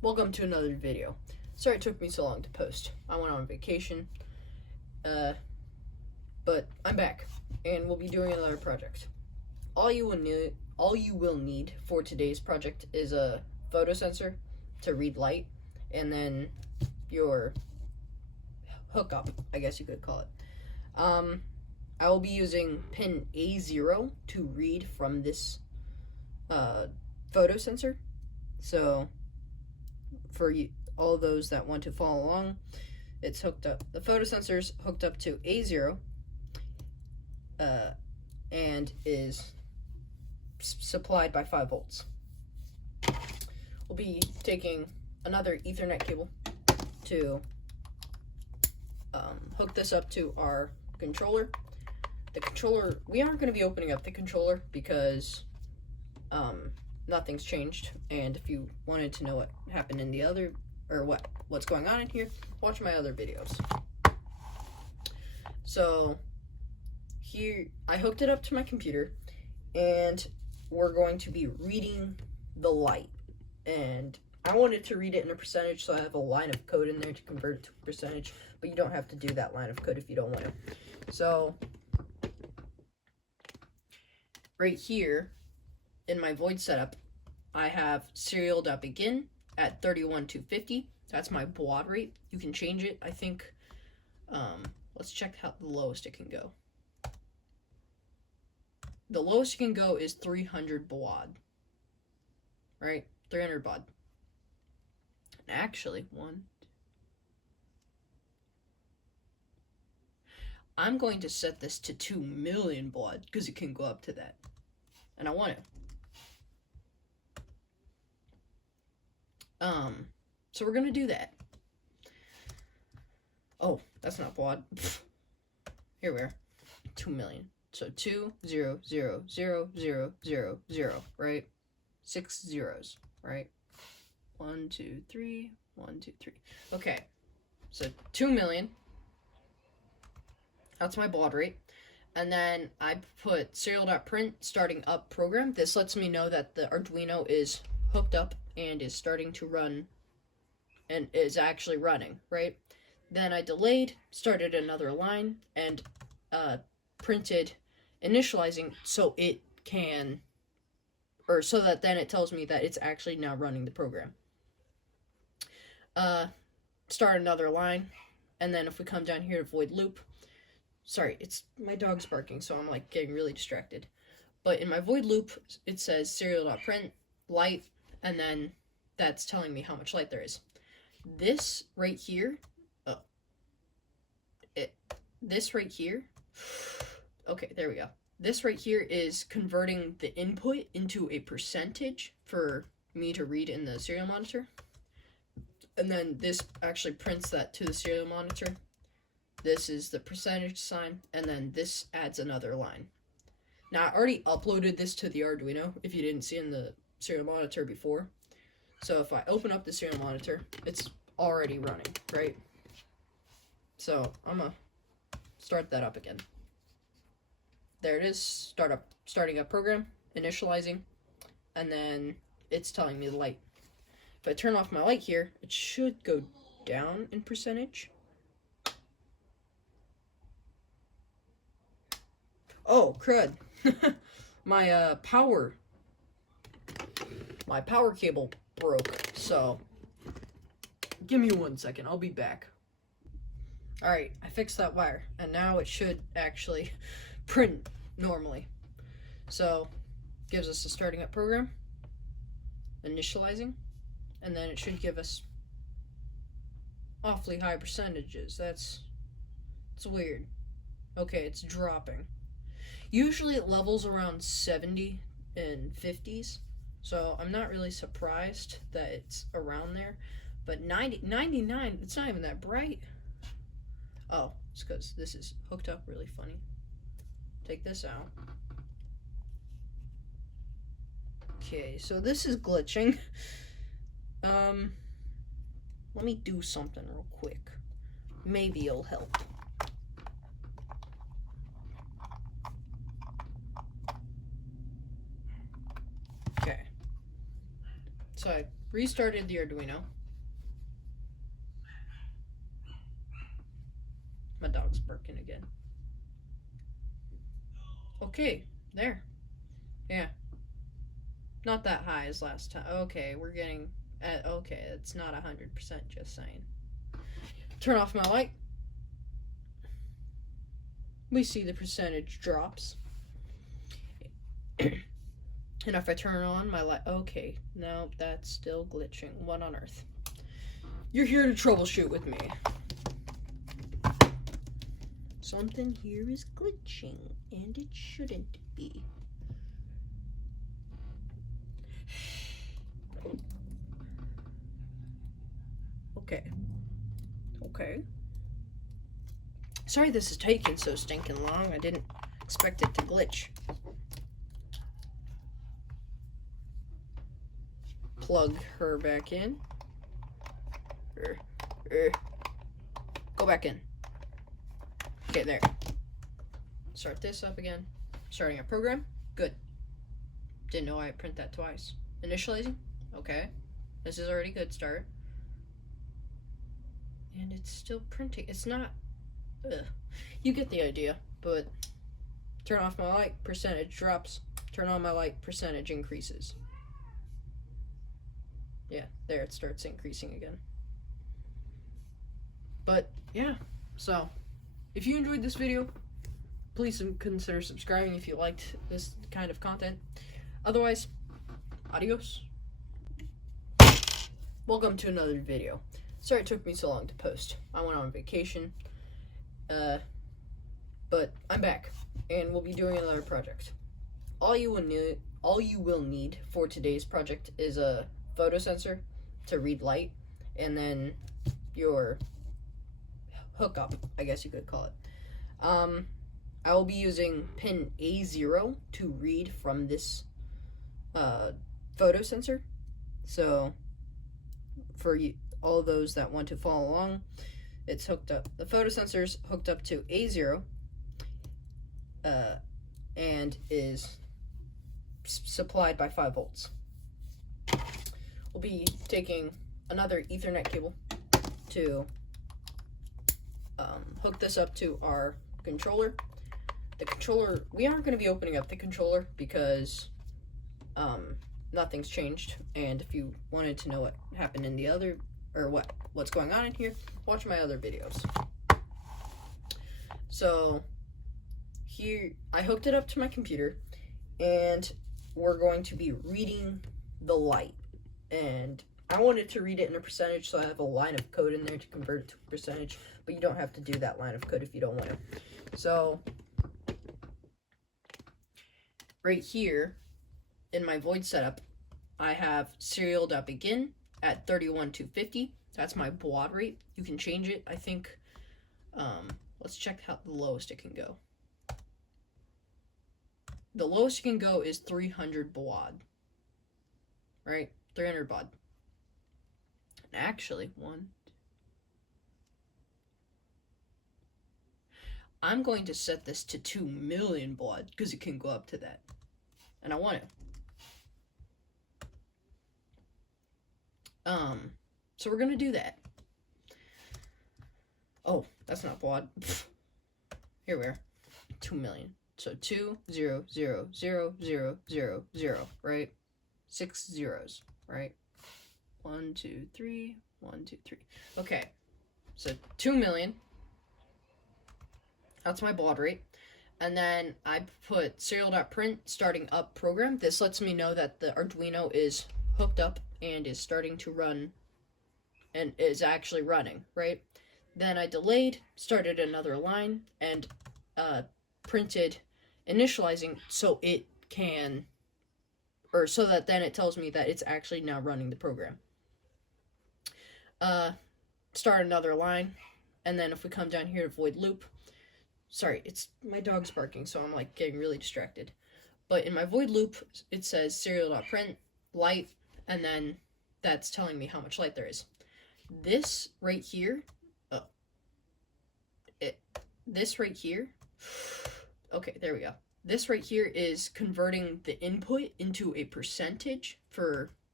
Welcome to another video. Sorry it took me so long to post. I went on vacation, but I'm back, and we'll be doing another project. All you will need for today's project is a photo sensor to read light, and then your hookup, I guess you could call it. I will be using pin A0 to read from this photo sensor. So for all those that want to follow along, it's hooked up. The photo sensor's hooked up to A0 and is supplied by 5 volts. We'll be taking another Ethernet cable to hook this up to our controller. The controller, we aren't going to be opening up the controller because nothing's changed, and if you wanted to know what happened in the other, or what's going on in here, watch my other videos. So here I hooked it up to my computer, and we're going to be reading the light, and I wanted to read it in a percentage, so I have a line of code in there to convert it to a percentage, but you don't have to do that line of code if you don't want to. So right here in my void setup, I have serial.begin at 31250. That's my baud rate. You can change it. I think, let's check how the lowest it can go. The lowest it can go is 300 baud. Right? 300 baud. Actually, I'm going to set this to 2 million baud because it can go up to that. And I want it. So we're gonna do that. Oh, that's not baud. Here we are. 2 million. So 2 0 0 0 0 0 0, right? 6 zeros, right? 1 2 3 1 2 3. Okay. So 2 million. That's my baud rate. And then I put serial.print starting up program. This lets me know that the Arduino is hooked up and is starting to run and is actually running, right? Then I delayed, started another line, and printed initializing so it can, or so that then it tells me that it's actually now running the program. Start another line, and then if we come down here to void loop, sorry, it's my dog's barking, so I'm like getting really distracted. But in my void loop, it says serial.print light, and then that's telling me how much light there is. This right here, this right here, okay, there we go. This right here is converting the input into a percentage for me to read in the serial monitor. And then this actually prints that to the serial monitor. This is the percentage sign, and then this adds another line. Now, I already uploaded this to the Arduino, if you didn't see in the serial monitor before. So if I open up the serial monitor, it's already running, right? So I'm gonna start that up again. There it is, starting up program, initializing, and then it's telling me the light. If I turn off my light here, it should go down in percentage. Oh, crud. My power cable broke, so give me 1 second, I'll be back. Alright, I fixed that wire, and now it should actually print normally. So, gives us a starting up program, initializing, and then it should give us awfully high percentages. It's weird. Okay, it's dropping. Usually it levels around 70 and 50s, so I'm not really surprised that it's around there. But 99, it's not even that bright. Oh, it's because this is hooked up really funny. Take this out. Okay, so this is glitching. Let me do something real quick. Maybe it'll help. Okay. So I restarted the Arduino. My dog's barking again. Okay, there. Yeah. Not that high as last time. Okay, we're getting... okay, it's not 100%, just saying. Turn off my light. We see the percentage drops. And if I turn on my light... Okay, no, that's still glitching. What on earth? You're here to troubleshoot with me. Something here is glitching, and it shouldn't be. Okay. Sorry this is taking so stinking long. I didn't expect it to glitch. Plug her back in. Go back in. Okay, there. Start this up again. Starting a program. Good. Didn't know I print that twice. Initializing. Okay. This is already a good start. And it's still printing. It's not... Ugh. You get the idea. But turn off my light, percentage drops. Turn on my light, percentage increases. Yeah, there it starts increasing again. But, yeah. So, if you enjoyed this video, please consider subscribing if you liked this kind of content. Otherwise, adios. Welcome to another video. Sorry it took me so long to post. I went on vacation. But I'm back, and we'll be doing another project. All you will need for today's project is a photo sensor to read light, and then your hookup, I guess you could call it. I will be using pin A0 to read from this photo sensor. So for all those that want to follow along, it's hooked up. The photo sensor's hooked up to A0 and is supplied by 5 volts. We'll be taking another Ethernet cable to hook this up to our controller. The controller, we aren't going to be opening up the controller because nothing's changed, and if you wanted to know what happened in the other, or what's going on in here, watch my other videos. So here, I hooked it up to my computer, and we're going to be reading the light. And I wanted to read it in a percentage, so I have a line of code in there to convert it to a percentage, but you don't have to do that line of code if you don't want to. So right here in my void setup, I have serial.begin at 31250. That's my baud rate. You can change it. I think, let's check how the lowest it can go. The lowest it can go is 300 baud. Right? 300 baud. And actually, I'm going to set this to 2 million baud because it can go up to that. And I want it. So we're gonna do that. Oh, that's not baud. Here we are. 2 million. So 2 0 0 0 0 0 0, right? 6 zeros, right? 1 2 3 1 2 3. Okay. So 2 million. That's my baud rate. And then I put serial.print starting up program. This lets me know that the Arduino is hooked up and is starting to run and is actually running, right? Then I delayed, started another line, and printed initializing so it can, or so that then it tells me that it's actually now running the program. Start another line, and then if we come down here to void loop, sorry, it's my dog's barking, so I'm like getting really distracted. But in my void loop, it says serial.print light, and then that's telling me how much light there is. This right here, this right here, okay, there we go. This right here is converting the input into a percentage for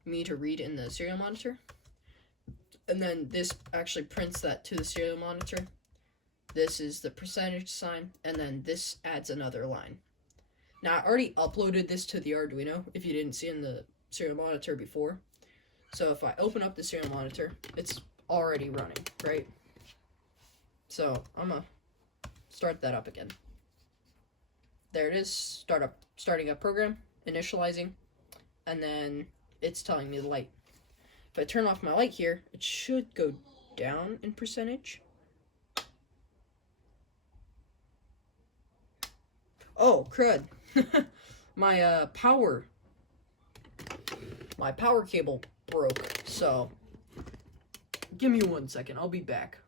me to read in the serial monitor. And then this actually prints that to the serial monitor. This is the percentage sign, and then this adds another line. Now, I already uploaded this to the Arduino, if you didn't see in the serial monitor before. So if I open up the serial monitor, it's already running, right? So I'm gonna start that up again. There it is, starting up program, initializing, and then it's telling me the light. If I turn off my light here, it should go down in percentage. Oh, crud. My power cable broke, so give me 1 second, I'll be back.